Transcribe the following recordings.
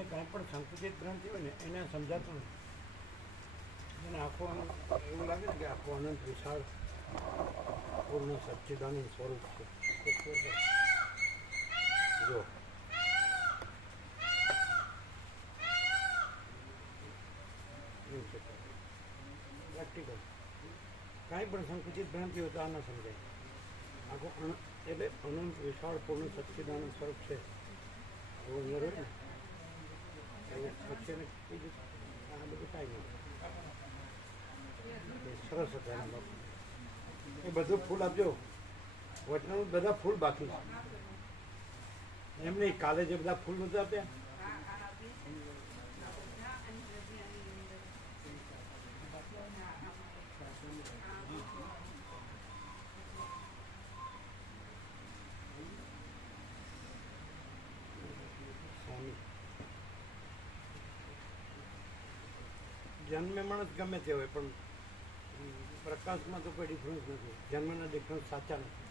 એને કાંઈ પણ સંકુચિત ગ્રંથિ હોય ને એને સમજાતું નથી. એને આખું એવું લાગે ને કે આખું અનંત વિશાળ પૂર્ણ સચ્ચિદાનંદ સ્વરૂપ છે. જો એવું છે પ્રેક્ટિકલ. કાંઈ પણ સંકુચિત ભ્રાંતિ હોય તો આ ન સમજાય. આખું એટલે અનંત વિશાળ પૂર્ણ સચ્ચિદાનંદ સ્વરૂપ છે એવું અંદર હોય ને પછી એને બીજું આ બધું કાંઈ નહીં. સરસ હતા એના બાપુ. એ બધું ફૂલ આપજો. વચનાનું બધા ફૂલ બાકી છે એમ નહીં. કાલે જે બધા ફૂલ નહોતા આપ્યા જન્મે માણસ ગમે તે હોય પણ પ્રકાશમાં તો કોઈ ડિફરન્સ નથી. જન્મના ડિફરન્સ સાચા નથી.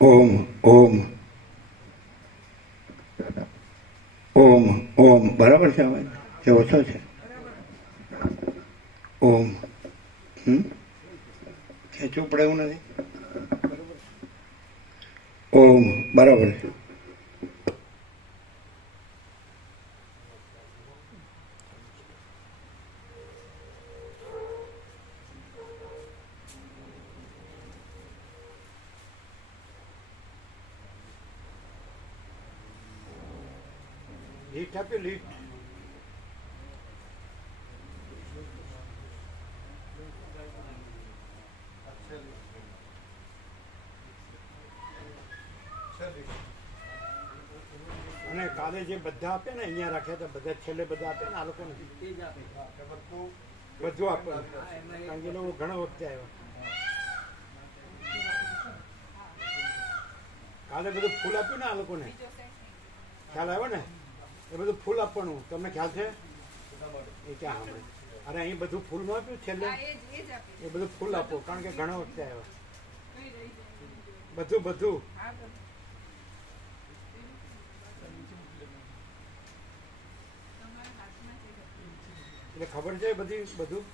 ઓમ ઓમ ઓમ ઓમ બરાબર છે અવાજ કે ઓછો છે? ઓમ ખેંચવું પડે એવું નથી. ઓમ બરાબર છે. લીટ આપ્યો લીટ. અને કાલે જે બધા આપે ને અહીંયા રાખ્યા હતા બધા છેલ્લે બધા આપે ને આ લોકોને બધું આપે. કારણ કે લોકો ઘણા વખતે આવ્યા. કાલે બધું ફૂલ આપ્યું ને આ લોકોને ખ્યાલ આવ્યો ને? એ બધું ફૂલ આપવાનું તમને ખ્યાલ છે? એ ક્યાં સાંભળે? અરે અહીં બધું ફૂલમાં આપ્યું છેલ્લે. એ બધું ફૂલ આપો કારણ કે ઘણા વખતે આવ્યા. બધું બધું એટલે ખબર છે બધી બધું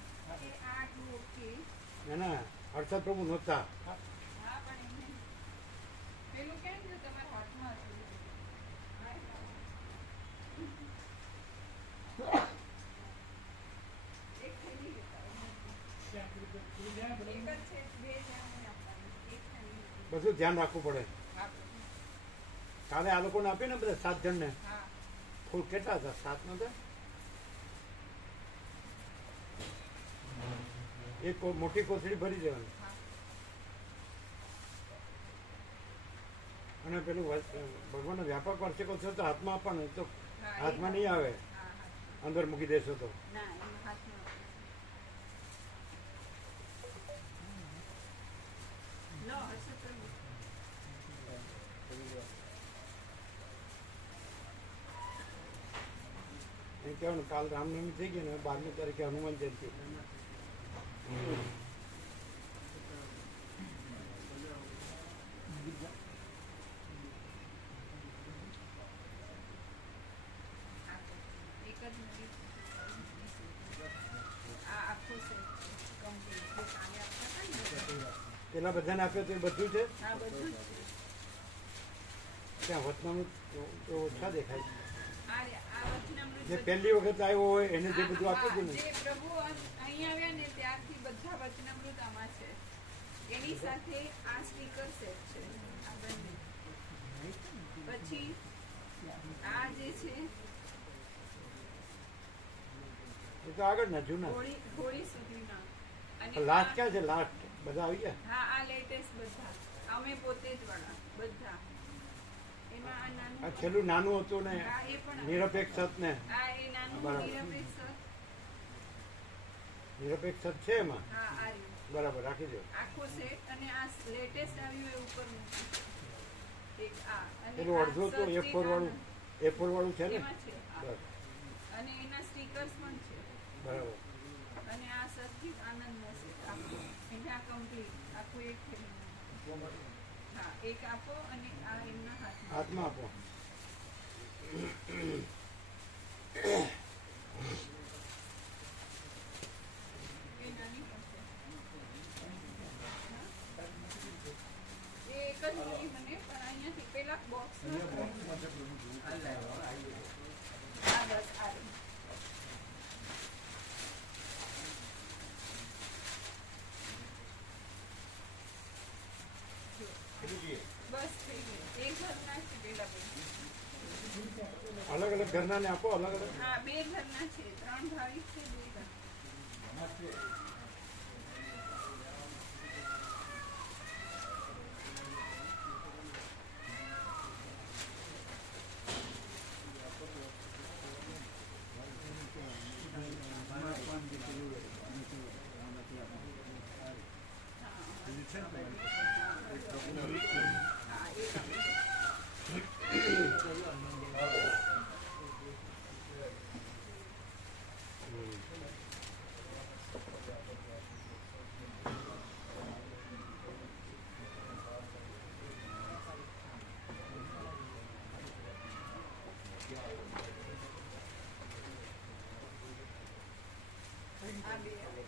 ના હર્ષદ પ્રભુ નહોતા. બધું ધ્યાન રાખવું પડે. કાલે આ લોકોને આપે ને બધા 7 જણને ફૂલ કેટલા હતા? 7 નતા? એક મોટી કોથળી ભરી દેવાની. અને પેલું ભગવાનનો વ્યાપક વાર્ષિકો છો તો હાથમાં આપવાનું. તો હાથમાં નહીં આવે, અંદર મૂકી દેશો તો. કહેવાનું કાલ રામનવમી થઈ ગઈ ને 12મી તારીખે હનુમાન જયંતિ. પેલા બધાને આપ્યો તો એ બધું છે ત્યાં વચનામૃત ઓછા દેખાય છે. જે પહેલી વખત આવ્યો હોય એને જે બધું આપ્યું હતું ને પ્રભુ અહીં આવ્યા ને ત્યારથી બધા વચનામૃત આમાં છે. એની સાથે આ સ્ટીકર સેટ છે. આ બંને પછી આ જે છે એ તો આગળ ના જૂના હોળી સુધીના. લાસ્ટ ક્યાં છે? લાસ્ટ બધા આવી ગયા. હા આ લેટેસ્ટ બધા અમે પોતે જ વાળા બધા એમાં આ નાનું આ છેલ્લું નાનું હતું ને આ એ પણ આવે. નિરપેક્ષ સત ને આ એ નાનું બરાબર. નિરપેક્ષ નિરપેક્ષ સત છે એમાં હા આ રહ્યું. બરાબર રાખી દો. આખો સેટ અને આ લેટેસ્ટ આવ્યું એ ઉપર મૂક્યું. એક આ અને પેલું આ અડધું તો સચિન A4 વાળું આનંદ. A4 વાળું છે ને એમાં છે આ. બસ અને એના સ્ટીકર્સ પણ છે બરાબર. અને આ સચિન આનંદનો સેટ આખો એટલે આ કમ્પ્લીટ આખું એક થેલીનું. હા એક આપો અને આ એમના હાથમાં હાથમાં આપો. એ નાની પડશે. એ એક જ મળી મને પણ અહીંયાથી પેલા બોક્સ આ બસ આ રહ્યું. બસ થઈ ગયું. એક ઘરના છે પેલા બે. અલગ અલગ ઘરના ને આપો અલગ અલગ. હા બે ઘરના છે 3 ભાવિક છે 2 ઘર. હા એક આપી. આ બે આવે.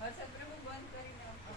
હર્ષદ પ્રભુ બંધ કરીને આવતો.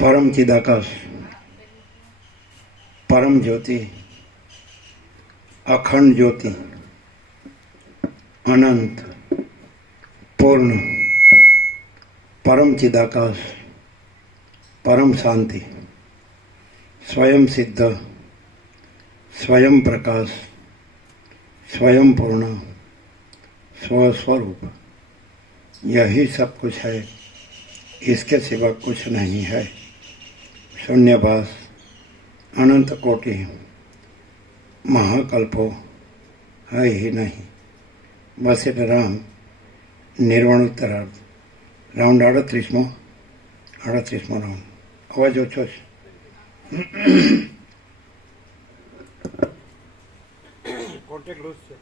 પરમ ચિદાકાશ, પરમ જ્યોતિ, અખંડ જ્યોતિ, અનંત, પૂર્ણ, પરમ ચિદાકાશ, પરમ શાંતિ, स्वयं सिद्ध, स्वयं प्रकाश, स्वयं पूर्ण, स्वस्वरूप, यही सब कुछ है, इसके सिवा कुछ नहीं है। शून्यभास, अनंत कोटि, महाकल्पो है ही नहीं। बस એટલે રામ નિર્વાણોત્તરાર્ધ રાઉન્ડ 38મો રાઉન્ડ અવાજ ઓછો છે. કોન્ટેક્ટ લૂઝ છે.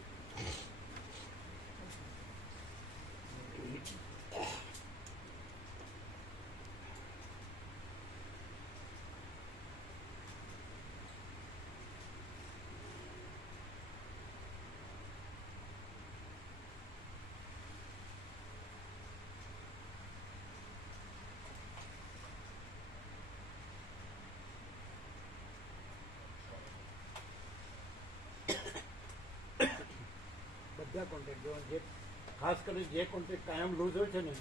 બધા કોન્ટેક્ટ જોવા, જે ખાસ કરી જે કોન્ટેક્ટ કાયમ લૂઝ હોય છે ને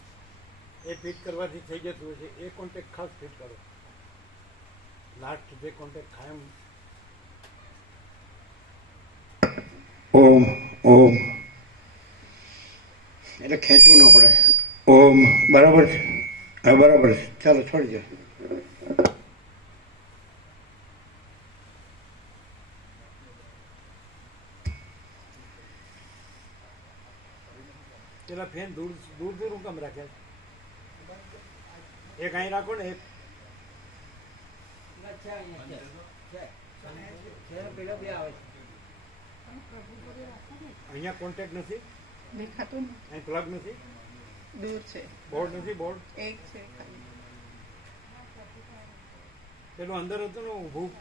એ ફિટ કરવાથી થઈ જતું હોય છે, એ કોન્ટેક્ટ ખાસ ફિટ કરો. લાસ્ટ જે કોન્ટેક્ટ કાયમ ઓમ ઓમ એટલે ખેંચવું ન પડે. ઓમ બરાબર છે, હા બરાબર છે, ચાલો છોડી દો. પેલા ફેન દૂર દૂર દૂર હું કામ રાખે? એક અહીં રાખો ને, એક અહીંયા કોન્ટેક્ટ નથી, દેખાતું અહીં પ્લગ નથી, દૂર છે, બોર્ડ નથી, બોર્ડ એક છે ખાલી. પેલું અંદર હતું ને ઊભું,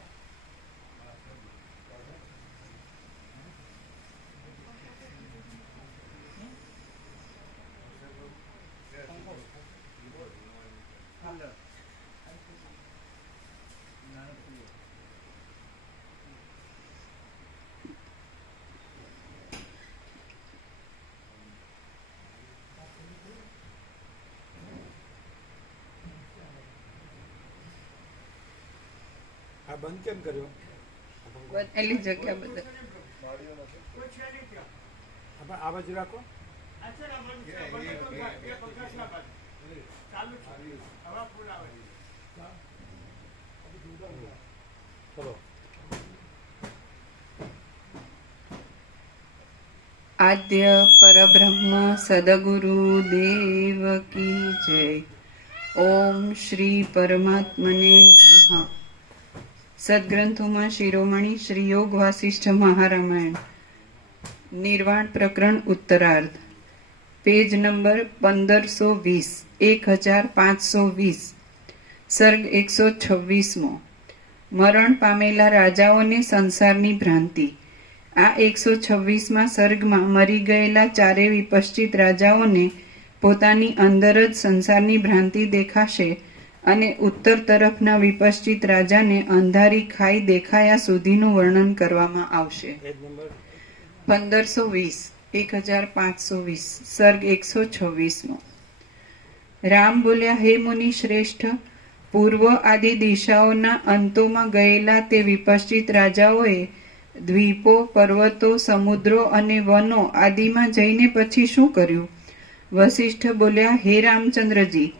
આ બંધ કેમ કર્યો? એલી જગ્યા બધા આ બાજુ રાખો. ચલો. આદ્ય પરબ્રહ્મ સદગુરુ દેવ કી જય. ઓમ શ્રી પરમાત્મને નમઃ. સદગ્રંથોમાં શિરોમણી શ્રી યોગ વાસિષ્ઠ મહારામાયણ નિર્વાણ પ્રકરણ ઉત્તરાર્ધ, પેજ નંબર 1520, 1520, સર્ગ 126મો. મરણ પામેલા રાજાઓને સંસારની ભ્રાંતિ. આ 126મા સર્ગમાં મરી ગયેલા ચારે વિપશ્ચિત રાજાઓને પોતાની અંદર જ સંસારની ભ્રાંતિ દેખાશે અને ઉત્તર તરફના વિપશ્ચિત રાજાને અંધારી ખાઈ દેખાયા સુધીનું વર્ણન કરવામાં આવશે. 1520, 1520, સર્ગ 126મો. રામ બોલ્યા, હે મુનિ શ્રેષ્ઠ, પૂર્વ આદિ દિશાઓના અંતોમાં ગયેલા તે વિપશ્ચિત રાજાઓએ દ્વીપો, પર્વતો, સમુદ્રો અને વનો આદિમાં જઈને પછી શું કર્યું? વસિષ્ઠ બોલ્યા, હે રામચંદ્રજી,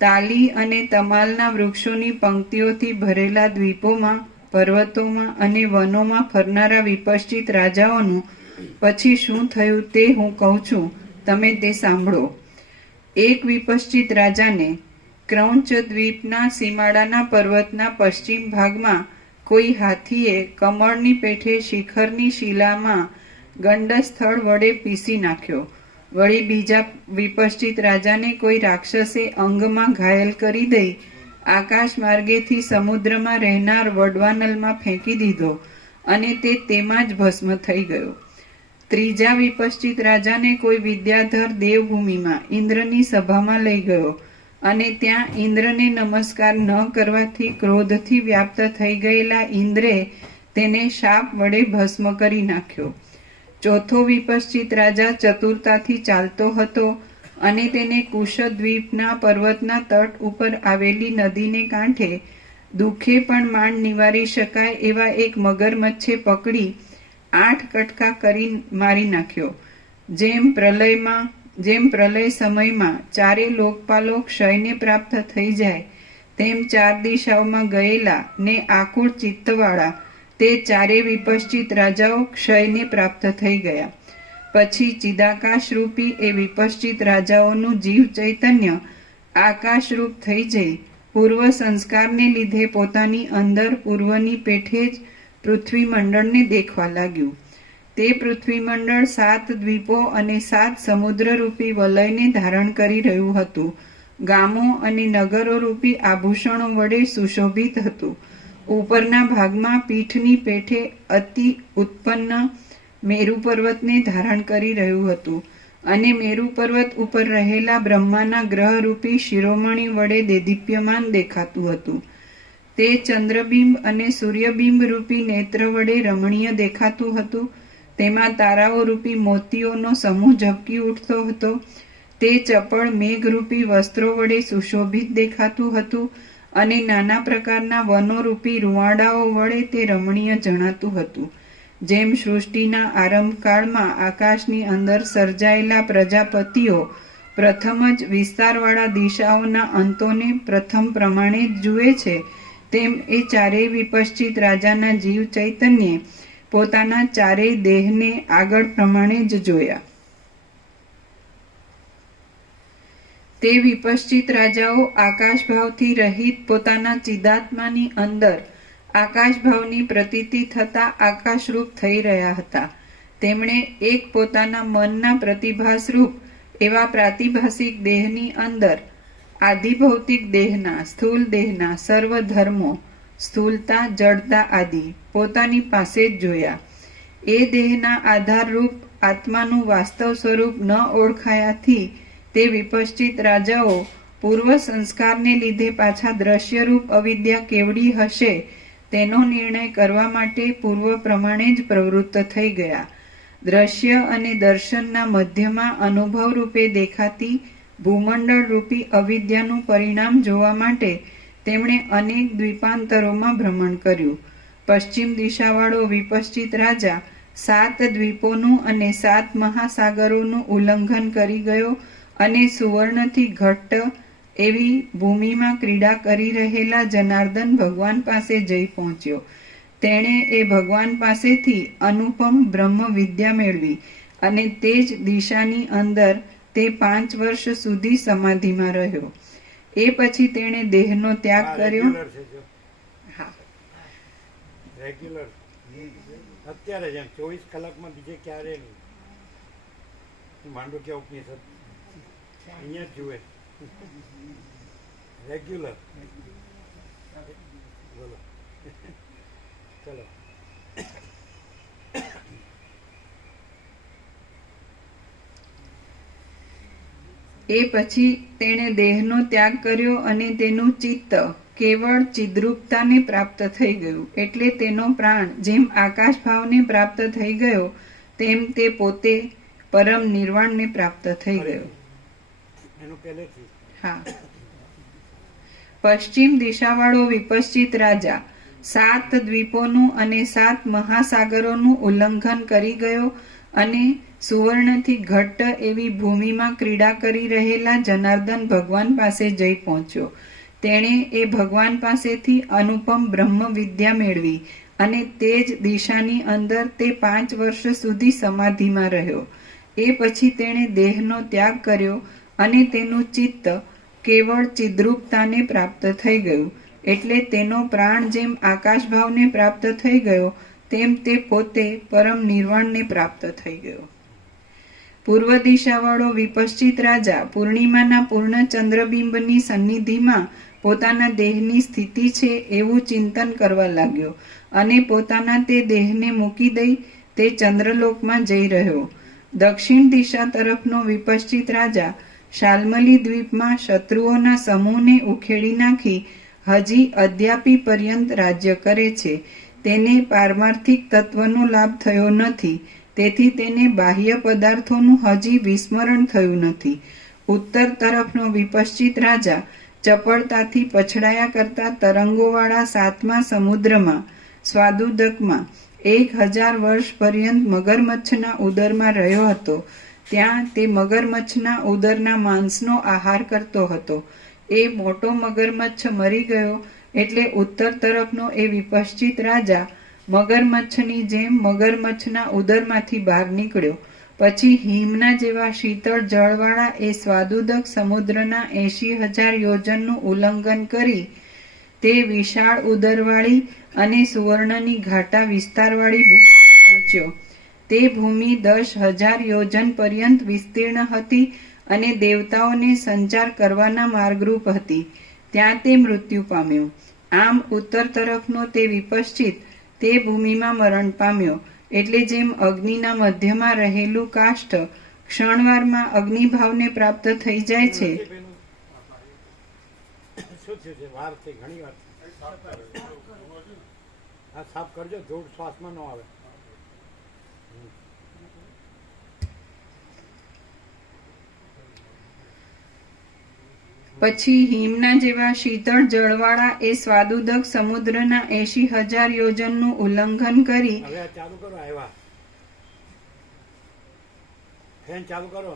તાલી અને તમાલના વૃક્ષોની પંક્તિઓથી ભરેલા દ્વીપોમાં, પર્વતોમાં અને વનોમાં ફરનારા વિપશ્ચિત રાજાઓનું પછી શું થયું તે હું કહું છું, તમે તે સાંભળો. એક વિપશ્ચિત રાજાને ક્રૌંચ દ્વીપના સીમાડાના પર્વતના પશ્ચિમ ભાગમાં કોઈ હાથીએ કમળની પેઠે શિખરની શિલામાં ગંડસ્થળ વડે પીસી નાખ્યો. વળી બીજા વિપશ્ચિત રાજાને કોઈ રાક્ષસે અંગમાં ઘાયલ કરી દઈ આકાશ માર્ગેથી સમુદ્રમાં રહેનાર વડવાનલમાં ફેંકી દીધો અને તે તેમાં જ ભસ્મ થઈ ગયો. ત્રીજા વિપશ્ચિત રાજાને કોઈ વિદ્યાધર દેવભૂમિમાં ઇન્દ્રની સભામાં લઈ ગયો અને ત્યાં ઇન્દ્રને નમસ્કાર ન કરવાથી ક્રોધથી વ્યાપ્ત થઈ ગયેલા ઇન્દ્રે તેને શાપ વડે ભસ્મ કરી નાખ્યો. ચોથો વિપશ્ચિત રાજા ચતુરતાથી ચાલતો હતો અને તેને કુશદ્વીપના પર્વતના તટ ઉપર આવેલી નદીને કાંઠે દુઃખે પણ માંડ નિવારી શકાય એવા એક મગરમચ્છે પકડી 8 કટકા કરી મારી નાખ્યો. જેમ પ્રલય સમયમાં ચારે લોકપાલો ક્ષયને પ્રાપ્ત થઈ જાય તેમ 4 દિશાઓમાં ગયેલા ને આકુળ ચિત્તવાળા તે ચારે વિપશ્ચિત રાજાઓ ક્ષયને પ્રાપ્ત થઈ ગયા. પછી ચિદાકાશરૂપી એ વિપશ્ચિત રાજાઓનું જીવ ચૈતન્ય આકાશરૂપ થઈ જઈ પૂર્વ સંસ્કારને લીધે પોતાની અંદર પૂર્વની પેઠે જ પૃથ્વીમંડળને દેખવા લાગ્યું. તે પૃથ્વીમંડળ 7 દ્વીપો અને 7 સમુદ્રરૂપી વલયને ધારણ કરી રહ્યું હતું. ગામો અને નગરો રૂપી આભૂષણો વડે સુશોભિત હતું. ઉપરના ભાગમાં પીઠની પેઠે અતિ ઉત્પન્ન મેરુ પર્વતને ધારણ કરી રહ્યું હતું અને મેરુ પર્વત ઉપર રહેલા બ્રહ્માના ગ્રહરૂપી શિરોમણી વડે દેદીપ્યમાન દેખાતું હતું. તે ચંદ્રબિંબ અને સૂર્યબિંબ રૂપી નેત્ર વડે રમણીય દેખાતું હતું. તેમાં તારાઓ રૂપી મોતીઓનો સમૂહ ઝબકી ઉઠતો હતો. તે ચપળ મેઘરૂપી વસ્ત્રો વડે સુશોભિત દેખાતું હતું અને નાના પ્રકારના વનોરૂપી રૂવાડાઓ વડે તે રમણીય જણાતું હતું. જેમ સૃષ્ટિના આરંભકાળમાં આકાશની અંદર સર્જાયેલા પ્રજાપતિઓ પ્રથમ જ વિસ્તારવાળા દિશાઓના અંતોને પ્રથમ પ્રમાણે જ જુએ છે, તેમ એ ચારેય વિપશ્ચિત રાજાના જીવ ચૈતન્યે પોતાના ચારેય દેહને આગળ પ્રમાણે જ જોયા. તે વિપશ્ચિત રાજાઓ આકાશભાવથી રહિત પોતાના ચિદાત્માની અંદર આકાશભાવની પ્રતીતિ થતા આકાશરૂપ થઈ રહ્યા હતા. તેમણે એક પોતાના મનના પ્રતિભાસરૂપ એવા પ્રાતિભાસિક દેહની અંદર આધિભૌતિક દેહના, સ્થૂલ દેહના સર્વ ધર્મો, સ્થૂલતા, જડતા આદિ પોતાની પાસે જ જોયા. એ દેહના આધારરૂપ આત્માનું વાસ્તવ સ્વરૂપ ન ઓળખાયાથી તે વિપશ્ચિત રાજાઓ પૂર્વ સંસ્કારને લીધે પાછા દ્રશ્યરૂપ અવિદ્યા કેવડી હશે તેનો નિર્ણય કરવા માટે પૂર્વ પ્રમાણે જ પ્રવૃત્ત થઈ ગયા. દ્રશ્ય અને દર્શનના મધ્યમાં અનુભવ રૂપે દેખાતી ભૂમંડળ રૂપી અવિદ્યાનું પરિણામ જોવા માટે તેમણે અનેક દ્વીપાંતરોમાં ભ્રમણ કર્યું. પશ્ચિમ દિશાવાળો વિપશ્ચિત રાજા 7 દ્વીપોનું અને 7 મહાસાગરોનું ઉલ્લંઘન કરી ગયો અને સુવર્ણથી ઘટ્ટ એવી ભૂમિમાં ક્રીડા કરી રહેલા જનાર્દન ભગવાન પાસે જઈ પહોંચ્યો. તેણે એ ભગવાન પાસેથી અનુપમ બ્રહ્મ વિદ્યા મેળવી અને તે જ દિશાની અંદર તે 5 વર્ષ સુધી સમાધિમાં રહ્યો. એ પછી તેણે દેહનો ત્યાગ કર્યો. હા, રેગ્યુલર અત્યારે જ 24 કલાકમાં બીજે ક્યારે નહીં. માંડુક્ય ઉપનિષદ અહીંયા જ જુએ. રેગ્યુલર. બોલો. ચલો. એ પછી તેણે દેહનો ત્યાગ કર્યો અને તેનું ચિત્ત કેવળ ચિદ્રૂપતાને પ્રાપ્ત થઈ ગયું. એટલે તેનો પ્રાણ જેમ આકાશ ભાવને પ્રાપ્ત થઈ ગયો તેમ તે પોતે પરમ નિર્વાણને પ્રાપ્ત થઈ ગયો. હા. પશ્ચિમ દિશાવાળો વિપશ્ચિત રાજા 7 દ્વીપોનું અને 7 મહાસાગરોનું ઉલ્લંઘન કરી ગયો અને સુવર્ણથી ઘટ્ટ એવી ભૂમિમાં ક્રીડા કરી રહેલા જનાર્દન ભગવાન પાસે જઈ પહોંચ્યો. તેણે એ ભગવાન પાસેથી અનુપમ બ્રહ્મ વિદ્યા મેળવી અને તે જ દિશાની અંદર તે 5 વર્ષ સુધી સમાધિમાં રહ્યો. એ પછી તેણે દેહનો ત્યાગ કર્યો અને તેનું ચિત્ત કેવળ ચિદ્રૂપતાને પ્રાપ્ત થઈ ગયું. એટલે તેનો પ્રાણ જેમ આકાશભાવને પ્રાપ્ત થઈ ગયો તેમ તે પોતે પરમ નિર્વાણને પ્રાપ્ત થઈ ગયો. પૂર્વ દિશાવાળો વિપશ્ચિત રાજા પૂર્ણિમાના પૂર્ણ ચંદ્રબિંબની સન્નિધિમાં પોતાના દેહની સ્થિતિ છે એવું ચિંતન કરવા લાગ્યો અને પોતાના તે દેહને મૂકી દઈ તે ચંદ્રલોકમાં જઈ રહ્યો. દક્ષિણ દિશા તરફનો વિપશ્ચિત રાજા શાલ્મલી દ્વીપમાં શત્રુઓના સમૂહને ઉખેડી નાખી હજી અદ્યાપી પર્યંત રાજ્ય કરે છે. તેને પારમાર્થિક તત્વનો લાભ થયો નથી, તેથી તેને બાહ્ય પદાર્થોનું હજી વિસ્મરણ થયું નથી. ઉત્તર તરફનો વિપશ્ચિત રાજા ચપળતાથી પછડાયા કરતા તરંગોવાળા 7મા સમુદ્રમાં સ્વાદુદકમાં 1000 વર્ષ પર્યંત મગરમચ્છના ઉદરમાં રહ્યો હતો. ત્યાં તે મગરમચ્છના ઉદરના માંસનો આહાર કરતો હતો. એ મોટો મગરમચ્છ મરી ગયો એટલે ઉત્તર તરફનો એ વિપશ્ચિત રાજા મગરમચ્છની જેમ મગરમચ્છના ઉદરમાંથી બહાર નીકળ્યો. પછી હિમના જેવા શીતળ જળવાળા એ સ્વાદુદક સમુદ્રના 80,000 યોજનનું ઉલ્લંઘન કરી તે વિશાળ ઉદરવાળી અને સુવર્ણની ઘાટા વિસ્તારવાળી ભૂમિમાં પહોંચ્યો. તે ભૂમિ 10,000 યોજન પર્યંત વિસ્તીર્ણ હતી અને દેવતાઓને સંચાર કરવાના માર્ગરૂપ હતી. ત્યાં તે મૃત્યુ પામ્યો. આમ ઉત્તર તરફનો તે વિપશ્ચિત તે ભૂમિમાં મરણ પામ્યો. એટલે જેમ અગ્નિના મધ્યમાં રહેલું કાષ્ઠ ક્ષણવારમાં અગ્નિભાવને પ્રાપ્ત થઈ જાય છે. સાફ કરજો, જોડ શ્વાસમાં ન આવે. પછી હિમના જેવા શીતળ જળવાળા એ સ્વાદુદક સમુદ્રના 80,000 યોજનનું ઉલ્લંઘન કરી હવે આ ચાલુ કરો. આવ્યા ફેન ચાલુ કરો.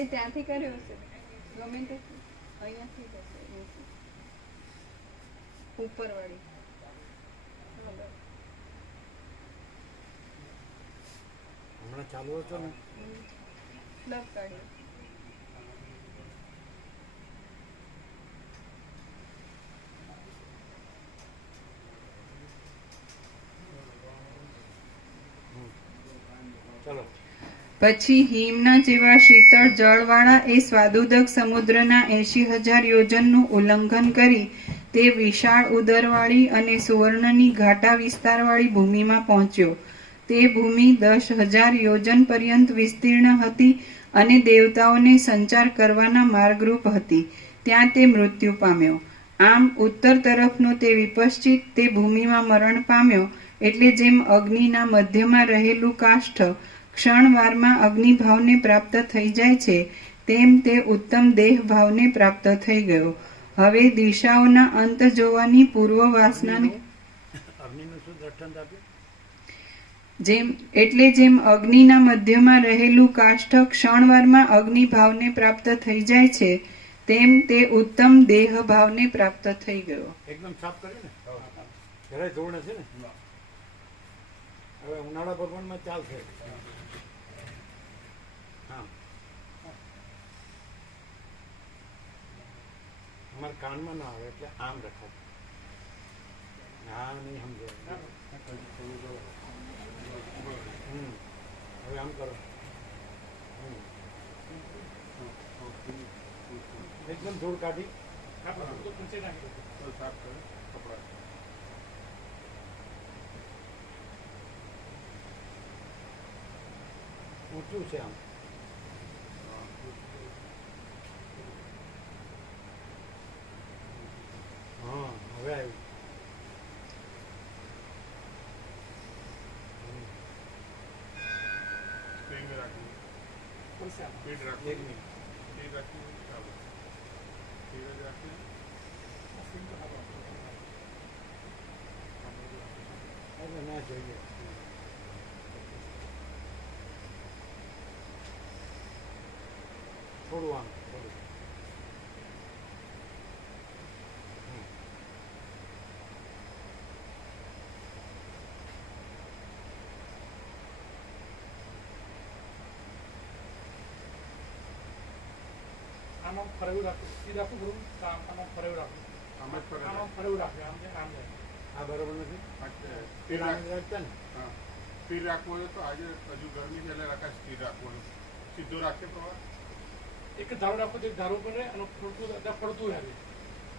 એ ત્યાંથી કર્યો હશે ગમે તે અહીંયાથી જ હશે ઉપરવાળી હમણાં ચાલુ હતો ને પ્લગ કાઢ્યો ચલો. પછી હિમના જેવા શીતળ જળવાળા એ સ્વાદુદક સમુદ્રના 80,000 યોજનનું ઉલ્લંઘન કરી તે વિશાળ ઉદરવાળી અને સુવર્ણની ઘાટા વિસ્તારવાળી ભૂમિમાં પહોંચ્યો. તે ભૂમિ 10,000 યોજન પર્યંત વિસ્તીર્ણ હતી અને દેવતાઓને સંચાર કરવાના માર્ગરૂપ હતી. ત્યાં તે મૃત્યુ પામ્યો. આમ ઉત્તર તરફનો તે વિપશ્ચિત તે ભૂમિમાં મરણ પામ્યો. એટલે જેમ અગ્નિના મધ્યમાં રહેલું કાષ્ઠ ક્ષણવારમાં અગ્નિભાવને પ્રાપ્ત થઈ જાય છે તેમ તે ઉત્તમ દેહ ભાવને પ્રાપ્ત થઈ ગયો. હવે દિશાઓના અંત જોવાની પૂર્વ વાસનાને અગ્નિનું શું દ્રષ્ટાંત આપ્યું? જેમ અગ્નિના મધ્યમાં રહેલું કાષ્ઠ ક્ષણવારમાં અગ્નિભાવને પ્રાપ્ત થઈ જાય છે તેમ તે ઉત્તમ દેહ ભાવને પ્રાપ્ત થઈ ગયો. એકદમ સાફ કર્યું ને? જરાય ધૂળ નથી ને? હવે ઉનાળા ભગવાનમાં ચાલશે. હા, અમારા કાનમાં ના આવે એટલે આમ રખાય. હા, નહીં સમજે. હવે આમ કરો. એકદમ ધૂળ કાઢી ઊંચું છે આમ. હા, હવે આવ્યું. એક મિનિટ. હવે ના જોઈએ. થોડું આમ થોડું. આમાં ફરેવું રાખવું સીધું રાખવું ગુરુ આમાં ફરેવું રાખવું આમાં ફરેવું રાખવું આમ છે આમ જાય. આ બરોબર નથી. સ્થિર રાખતા ને હા, સ્થિર રાખવું હોય તો આજે હજુ ગરમી છે એટલે રાખાય સ્થિર રાખવાનું. સીધો રાખે પ્રવાહ એક જ ધારો રાખવું તો એક ધારો પર રહે અને ફરતું ફરતું રહે.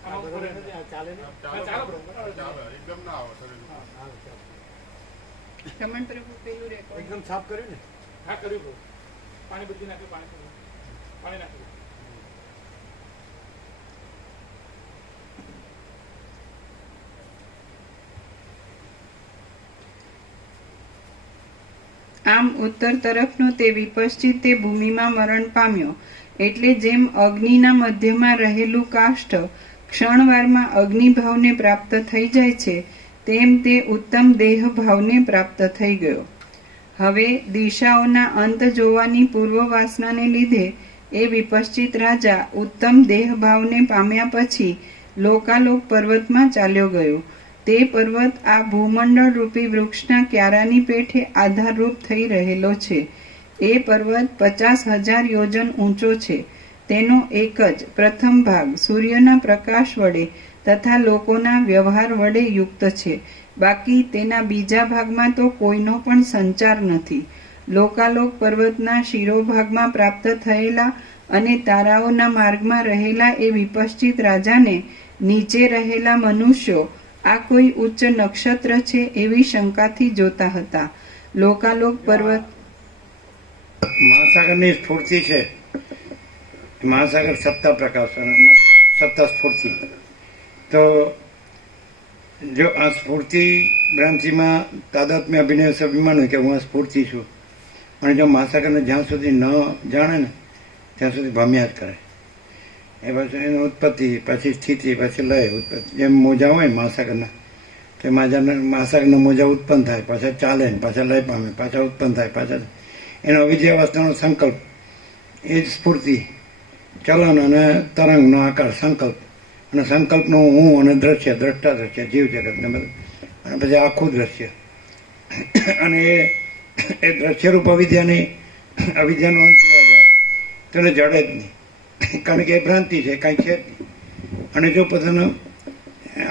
આ આમાં બરોબર ફરે નથી. આ ચાલે ને? ચાલો બરોબર ચાલે, એકદમ ના આવે શરીર. હા, ચાલો. રમણ પ્રભુ પેલું રેકોર્ડ એકદમ સાફ કર્યું ને? હા કર્યું બહુ પાણી બદલી નાખ્યું પાણી નાખ્યું. આમ ઉત્તર તરફનો તે વિપશ્ચિત તે ભૂમિમાં મરણ પામ્યો. એટલે જેમ અગ્નિના મધ્યમાં રહેલું કાષ્ઠ ક્ષણવારમાં અગ્નિભાવને પ્રાપ્ત થઈ જાય છે તેમ તે ઉત્તમ દેહ ભાવને પ્રાપ્ત થઈ ગયો. હવે દિશાઓના અંત જોવાની પૂર્વ વાસનાને લીધે એ વિપશ્ચિત રાજા ઉત્તમ દેહ ભાવને પામ્યા પછી લોકાલોક પર્વતમાં ચાલ્યો ગયો. તે પર્વત આ ભૂમંડળ રૂપી વૃક્ષના ક્યારાની પેઠે આધારરૂપ થઈ રહેલો છે. એ પર્વત 50,000 યોજન ઊંચો છે. તેનો એક જ પ્રથમ ભાગ સૂર્યના પ્રકાશ વડે તથા લોકોના વ્યવહાર વડે યુક્ત છે. બાકી તેના બીજા ભાગમાં તો કોઈનો પણ સંચાર નથી. લોકાલોક પર્વતના શિરોભાગમાં પ્રાપ્ત થયેલા અને તારાઓના માર્ગમાં રહેલા એ વિપશ્ચિત રાજાને નીચે રહેલા મનુષ્યો આ કોઈ ઉચ્ચ નક્ષત્ર છે એવી શંકાથી જોતા હતા. લોકાલોક પર્વત મહાસાગરની સ્ફૂર્તિ છે. મહાસાગર સત્તા પ્રકાશ સત્તા સ્ફૂર્તિ. તો જો આ સ્ફૂર્તિ ભ્રાંતિમાં તાદાત્મ્ય અભિનય સ્વાભિમાન હોય કે હું આ સ્ફૂર્તિ છું, અને જો મહાસાગરને જ્યાં સુધી ન જાણે ને ત્યાં સુધી ભમ્યા જ કરે. એ પછી એની ઉત્પત્તિ, પછી સ્થિતિ, પછી લય, ઉત્પત્તિ. જેમ મોજા હોય મહાસાગરના, તો મહાસાગરના મોજા ઉત્પન્ન થાય, પાછા ચાલે ને પાછા લય પામે, પાછા ઉત્પન્ન થાય, પાછા એનો અવિદ્યાવસ્થાનો સંકલ્પ એ જ સ્ફૂર્તિ, ચલન અને તરંગનો આકાર સંકલ્પ, અને સંકલ્પનો હું અને દ્રશ્ય, દ્રષ્ટા દ્રશ્ય, જીવ જગત ને બધું, અને પછી આખું દ્રશ્ય. અને એ દ્રશ્યરૂપ અવિદ્યાનો અંત જોવા જાય તો એને જડે જ નહીં, કારણ કે એ ભ્રાંતિ છે, કાંઈ છે જ નહીં. અને જો પોતાનું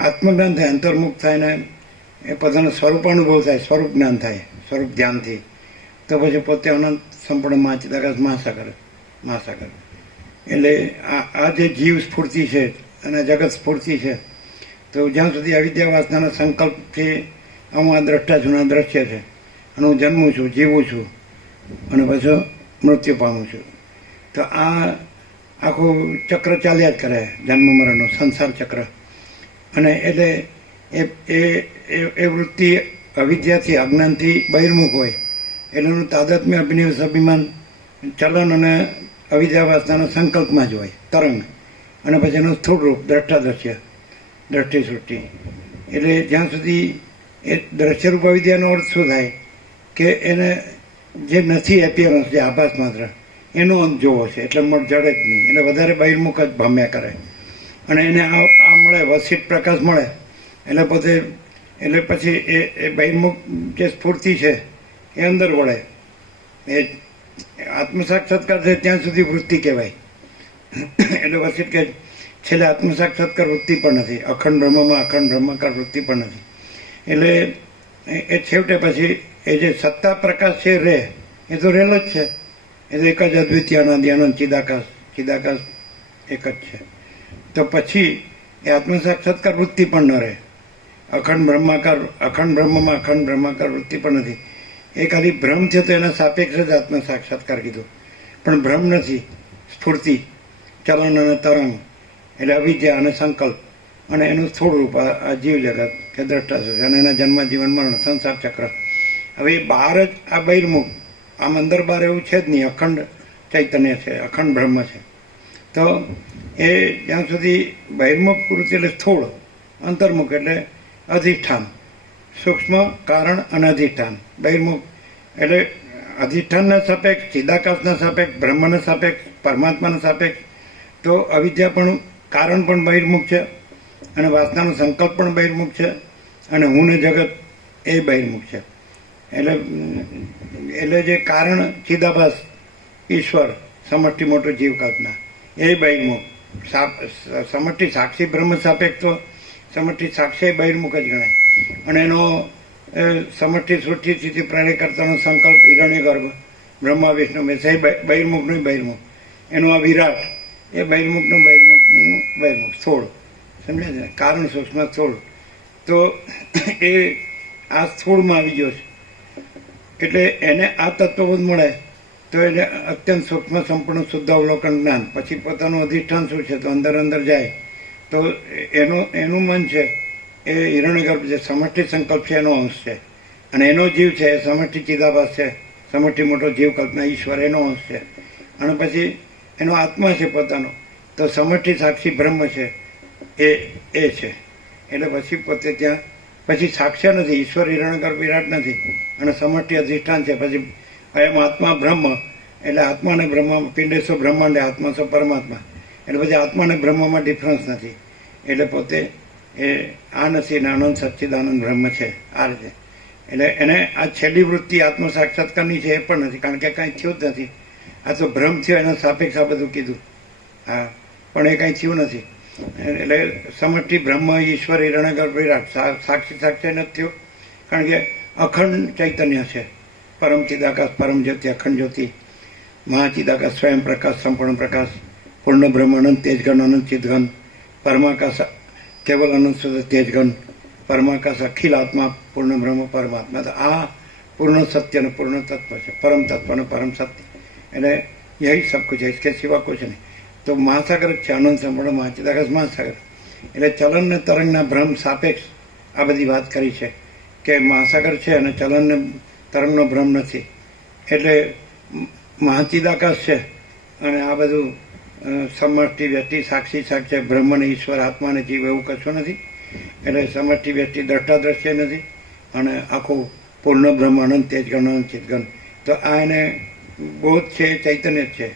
આત્મજ્ઞાન થાય, અંતર્મુખ થાય ને એ પોતાનો સ્વરૂપાનુભવ થાય, સ્વરૂપ જ્ઞાન થાય, સ્વરૂપ ધ્યાનથી, તો પછી પોતે અનંત સંપૂર્ણ ચિદાકાશ મહાસાગર. એટલે આ જે જીવ સ્ફૂર્તિ છે અને જગત સ્ફૂર્તિ છે, તો જ્યાં સુધી અવિદ્યા વાસનાના સંકલ્પથી હું આ દ્રષ્ટા છું, આ દ્રશ્ય છે, અને હું જન્મું છું, જીવું છું, અને પછી મૃત્યુ પામું છું, તો આ આખું ચક્ર ચાલ્યા જ કરે, જન્મ મરણનું સંસાર ચક્ર. અને એટલે એ વૃત્તિ અવિદ્યાથી, અજ્ઞાનથી બહિર્મુખ હોય એટલે એનું તાદાત્મ્ય અભિનય સ્વાભિમાન ચલન અને અવિદ્યાવાસનાના સંકલ્પમાં જ હોય, તરંગ. અને પછી એનું સ્થૂળ રૂપ દ્રષ્ટા દ્રશ્ય, દ્રષ્ટિ સૃષ્ટિ. એટલે જ્યાં સુધી એ દ્રશ્યરૂપ અવિદ્યાનો અર્થ શું થાય કે એને જે નથી એપિયરન્સ, જે આભાસ માત્ર, એનો અંત જોવો છે, એટલે જડે જ નહીં, એટલે વધારે બહિર્મુખ જ ભમ્યા કરે. અને એને આ મળે, વસિત પ્રકાશ મળે, એટલે પોતે, એટલે પછી એ બહિર્મુખ જે સ્ફૂર્તિ છે એ અંદર વળે. એ આત્મસાક્ષાત્કાર છે ત્યાં સુધી વૃત્તિ કહેવાય. એટલે વસિત કે છેલ્લે આત્મસાક્ષાત્કાર વૃત્તિ પણ નથી, અખંડ બ્રહ્મમાં અખંડ બ્રહ્માકાર વૃત્તિ પણ નથી. એટલે એ છેવટે પછી એ જે સત્તા પ્રકાશ છે રે, એ તો રહેલો જ છે, એ તો એક જ અદ્વિતીય અનાદિ અનંત ચિદાકાશ એક જ છે. તો પછી એ આત્મસાક્ષાત્કાર વૃત્તિ પણ ન રહે. અખંડ બ્રહ્મમાં અખંડ બ્રહ્માકાર વૃત્તિ પણ નથી. એ ખાલી ભ્રમ છે, તો એના સાપેક્ષ જ આત્મસાક્ષાત્કાર કીધું, પણ ભ્રમ નથી. સ્ફૂર્તિ, ચલન અને તરંગ, એટલે અવિદ્યા અને સંકલ્પ, અને એનું સ્થૂળ રૂપ આ જીવ જગત કે દ્રષ્ટા છે, અને એના જન્મ જીવન મરણ સંસાર ચક્ર. હવે એ બહાર જ આ બહિર્મુખ, આમ અંદર બહાર એવું છે જ નહીં, અખંડ ચૈતન્ય છે, અખંડ બ્રહ્મ છે. તો એ જ્યાં સુધી બહિર્મુખ વૃત્તિ એટલે સ્થૂળ, અંતર્મુખ એટલે અધિષ્ઠાન, સૂક્ષ્મ કારણ અને અધિષ્ઠાન. બહિર્મુખ એટલે અધિષ્ઠાનના સાપેક્ષ, ચિદાકાશના સાપેક્ષ, બ્રહ્મના સાપેક્ષ, પરમાત્માના સાપેક્ષ. તો અવિદ્યા પણ કારણ પણ બહિર્મુખ છે, અને વાસનાનો સંકલ્પ પણ બહિર્મુખ છે, અને હું ને જગત એ બહિર્મુખ છે. એટલે જે કારણ ચિદાભાસ ઈશ્વર, સમષ્ટિ મોટો જીવ કલ્પના, એ બહિર્મુખ. સમષ્ટિ સાક્ષી બ્રહ્મ સાપેક્ષ તો સમષ્ટિ સાક્ષી બહિર્મુખ જ ગણાય. અને એનો સમષ્ટિ સૃષ્ટિ સ્થિતિ પ્રલય કરતાનો સંકલ્પ હિરણ્ય ગર્ભ બ્રહ્મા વિષ્ણુ મેં સહી બહિર્મુખનું બહિર્મુખ. એનું આ વિરાટ એ બહિર્મુખનું બહિર્મુખ સ્થૂળ, સમજે છે, કારણ સૂક્ષ્મ સ્થૂળ. તો એ આ સ્થૂળમાં આવી ગયો છે. એટલે એને આ તત્વબોધ મળે તો એને અત્યંત સૂક્ષ્મ સંપૂર્ણ શુદ્ધ અવલોકન જ્ઞાન. પછી પોતાનું અધિષ્ઠાન શું છે તો અંદર જાય તો એનું મન છે એ હિરણ્યગર્ભ જે સમષ્ટિ સંકલ્પ છે એનો અંશ છે, અને એનો જીવ છે એ સમષ્ટિ ચિદાભાસ છે, સમષ્ટિ મોટો જીવ કલ્પના ઈશ્વર એનો અંશ છે. અને પછી એનો આત્મા છે પોતાનો, તો સમષ્ટિ સાક્ષી બ્રહ્મ છે એ છે. એટલે પછી પોતે ત્યાં પછી સાક્ષ્ય નથી, ઈશ્વર હિરણ્યગર્ભ વિરાટ નથી, અને સમષ્ટિ અધિષ્ઠાન છે. પછી અયમ આત્મા બ્રહ્મ, એટલે આત્મા અને બ્રહ્મ, પિંડેશ્વ બ્રહ્માંડે આત્મા સો પરમાત્મા. એટલે પછી આત્મા અને બ્રહ્મમાં ડિફરન્સ નથી. એટલે પોતે એ આ નથી ને આનંદ સચ્ચિદાનંદ બ્રહ્મ છે આ રીતે. એટલે એને આ છેલ્લી વૃત્તિ આત્મ સાક્ષાત્કારની છે એ પણ નથી, કારણ કે કાંઈ થયું જ નથી. આ તો ભ્રમ થયો, એના સાપેક્ષ આ બધું કીધું. હા, પણ એ કાંઈ થયું નથી. એટલે સમષ્ટિ બ્રહ્મ ઈશ્વર હિરણ્યગર્ભ વિરાટ સાક્ષી નથી થયું, કારણ કે અખંડ ચૈતન્ય છે, પરમ ચિદાકાશ, પરમ જ્યોતિ, અખંડ જ્યોતિ, મહાચિદાકાશ, સ્વયં પ્રકાશ, સંપૂર્ણ પ્રકાશ, પૂર્ણ બ્રહ્મ, અનંત તેજગન, અનંત ચિદઘન, પરમાકાશ, કેવલ અનંત શુદ્ધ તેજગન, પરમાકાશ, અખિલ આત્મા, પૂર્ણ બ્રહ્મ, પરમાત્મા. તો આ પૂર્ણ સત્ય અને પૂર્ણ તત્વ છે, પરમ તત્વ અને પરમ સત્ય. એટલે યહી સબ કુછ है, इसके सिवा कुछ नहीं. તો મહાસાગર જ છે અનંત સંપૂર્ણ મહાચિદાકાશ મહાસાગર. એટલે ચલન ને તરંગના ભ્રમ સાપેક્ષ આ બધી વાત કરી છે કે મહાસાગર છે અને ચલન ને તરંગનો ભ્રમ નથી. એટલે મહાચિદાકાશ છે અને આ બધું સમષ્ટિ વ્યષ્ટિ સાક્ષી સાક્ષી બ્રહ્મ ને ઈશ્વર આત્મા ને જીવ એવું કશું નથી. એટલે સમષ્ટિ વ્યષ્ટિ દ્રષ્ટા દ્રશ્ય નથી અને આખું પૂર્ણ બ્રહ્મ અનંત તેજ ગણ અનંત ચિતગણ. તો આ એને બોધ છે ચૈતન્ય જ છે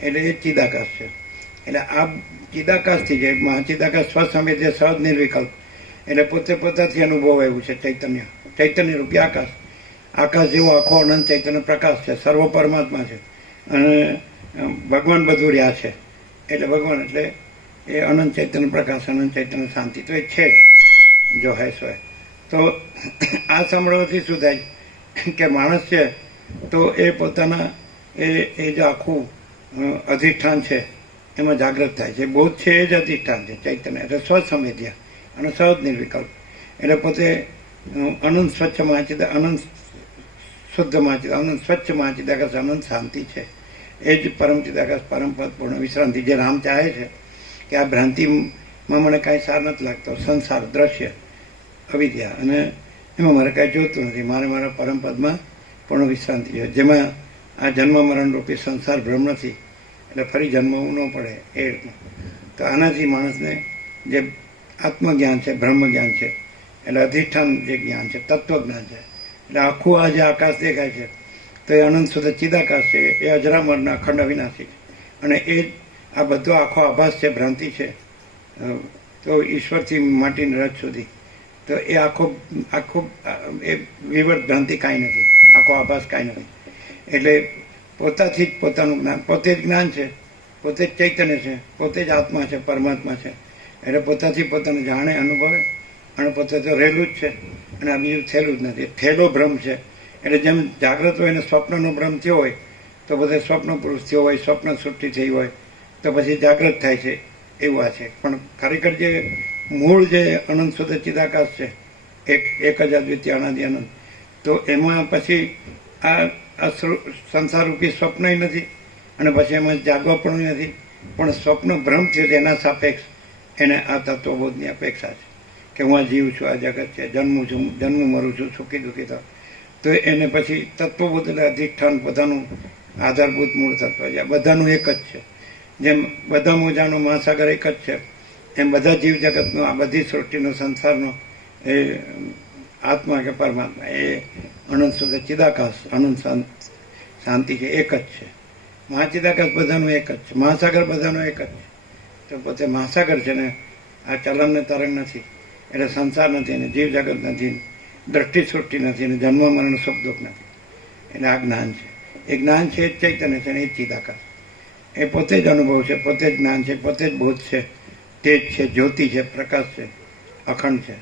એટલે એ ચિદાકાશ છે. એટલે આ ચિદાકાશથી જે મહાચિદાકાશ સ્વસંવેદ્ય સહજ નિર્વિકલ્પ એટલે પોતે પોતાથી અનુભવ આવ્યું છે ચૈતન્ય. ચૈતન્ય રૂપી આકાશ. આકાશ જેવો આખો અનંત ચૈતન્ય પ્રકાશ છે. સર્વ પરમાત્મા છે અને ભગવાન બધું રહ્યા છે. એટલે ભગવાન એટલે એ અનંત ચૈતન્ય પ્રકાશ અનંત ચૈતન્ય શાંતિ તો એ છે જ જો હે સો. તો આ સાંભળવાથી શું થાય કે માણસ છે તો એ પોતાના એ જે આખું અધિષ્ઠાન છે એમાં જાગૃત થાય છે. બોધ છે એ જ અધિષ્ઠાન છે ચૈતન્ય એટલે સ્વસંવેદ્ય અને સહજ નિર્વિકલ્પ. એટલે પોતે અનંત સ્વચ્છ મહાચિદા અનંત શુદ્ધ મહાચિદા અનંત સ્વચ્છ મહાચિદાકાશ અનંત શાંતિ છે. એ જ પરમ ચિદાકાશ પરમ પદ પૂર્ણ વિશ્રાંતિ. જે રામ ચાહે છે કે આ ભ્રાંતિમાં મને કાંઈ સાર નથી લાગતો, સંસાર દ્રશ્ય અવિદ્યા અને એમાં મારે કાંઈ જોતું નથી, મારે મારા પરમ પદમાં પૂર્ણ વિશ્રાંતિ છે જેમાં આ જન્મ મરણ રૂપી સંસાર ભ્રમ નથી એટલે ફરી જન્મવું ન પડે એ રીતનું. તો આનાથી માણસને જે આત્મજ્ઞાન છે બ્રહ્મ જ્ઞાન છે એટલે અધિષ્ઠાન જે જ્ઞાન છે તત્વજ્ઞાન છે. એટલે આખું આ જે આકાશ દેખાય છે તો એ અનંત શુદ્ધ ચિદાકાશ છે. એ અજરામરના અખંડ અવિનાશી છે અને એ આ બધો આખો આભાસ છે ભ્રાંતિ છે. તો ઈશ્વરથી માટીની રચ સુધી તો એ આખો એ વિવર્ત ભ્રાંતિ કાંઈ નથી, આખો આભાસ કાંઈ નથી. એટલે પોતાથી જ પોતાનું જ્ઞાન, પોતે જ જ્ઞાન છે, પોતે જ ચૈતન્ય છે, પોતે જ આત્મા છે, પરમાત્મા છે. એટલે પોતાથી પોતાને જાણે અનુભવે અને પોતે તો રહેલું જ છે અને આ બીજું થયેલું જ નથી. થયેલો ભ્રમ છે. એટલે જેમ જાગ્રત હોય ને સ્વપ્નનો ભ્રમ થયો હોય તો બધે સ્વપ્ન પુરુષ થયો હોય, સ્વપ્ન સૃષ્ટિ થઈ હોય તો પછી જાગ્રત થાય છે એવું આ છે. પણ ખરેખર જે મૂળ જે અનંત શુદ્ધ ચિદાકાશ છે એક જ અદ્વિતીય અનાદિ અનંત, તો એમાં પછી આ સંસારરૂપી સ્વપ્નય નથી અને પછી એમાં જાગવા પણ નથી. પણ સ્વપ્ન ભ્રમ થયો છે એના સાપેક્ષ એને આ તત્વબોધની અપેક્ષા છે કે હું આ જીવ છું, આ જગત છે, જન્મું મરું છું, સુખી દુઃખી થાવ. તો એને પછી તત્વબોધ એટલે અધિષ્ઠાન પોતાનું આધારભૂત મૂળ તત્વ છે. બધાનું એક જ છે. જેમ બધા મોજાનો મહાસાગર એક જ છે એમ બધા જીવ જગતનો આ બધી સૃષ્ટિનો સંસારનો એ આત્મા કે પરમાત્મા એ અનંત શુદ્ધ ચિદાકાશ અનંત શાંતિ છે એક જ છે. મહાચિદાકાશ બધાનું એક જ છે. મહાસાગર બધાનો એક જ છે. તો પોતે મહાસાગર છે ને આ ચલન ને તરંગ નથી એટલે સંસાર નથી ને જીવ જગત નથી, દ્રષ્ટિ સૃષ્ટિ નથી ને જન્મ મરણ સુખ દુઃખ નથી. એટલે આ જ્ઞાન છે. એ જ્ઞાન છે એ જ ચૈતન્ય છે ને એ જ ચિદાકાશ. એ પોતે જ અનુભવ છે, પોતે જ જ્ઞાન છે, પોતે જ બોધ છે, તેજ છે, જ્યોતિ છે, પ્રકાશ છે, અખંડ છે,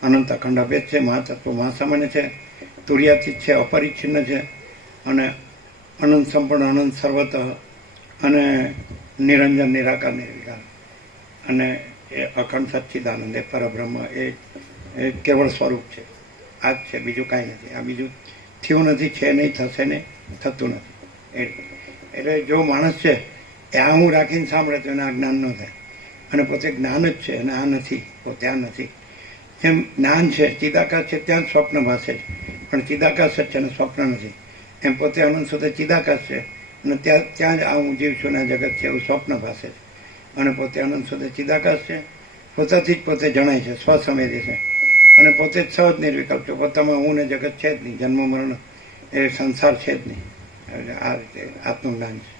અનંત અખંડ અભેદ છે, મહાતત્વ મહાસામાન્ય છે, તુર્યાતીત છે, અપરિચ્છિન્ન છે અને અનંત સંપૂર્ણ અનંત સર્વત અને નિરંજન નિરાકાર નિર્વિકાર અને એ અખંડ સચ્ચિદાનંદ એ પરબ્રહ્મ એ કેવળ સ્વરૂપ છે. આ જ છે, બીજું કાંઈ નથી. આ બીજું થયું નથી, છે નહીં, થશે નહીં, થતું નથી. એટલે જો માણસ છે એ આ હું રાખીને સાંભળે તો એને આ જ્ઞાન ન થાય અને પોતે જ્ઞાન જ છે અને આ નથી, પોતે આ નથી. જેમ જ્ઞાન છે ચિદાકાશ છે ત્યાં જ સ્વપ્ન ભાસે છે પણ ચિદાકાશ જ છે અને સ્વપ્ન નથી. એમ પોતે અનંત સુધી ચિદાકાશ છે અને ત્યાં જ આ હું જીવ છું ને જગત છે એવું સ્વપ્ન ભાસે છે અને પોતે અનંત સુધી ચિદાકાશ છે. પોતાથી જ પોતે જણાય છે, સ્વસંવેદી છે અને પોતે જ સહજ નિર્વિકલ્પ છે. પોતામાં હું ને જગત છે જ નહીં, જન્મ મરણ એ સંસાર છે જ નહીં. આ રીતે આત્મજ્ઞાન છે.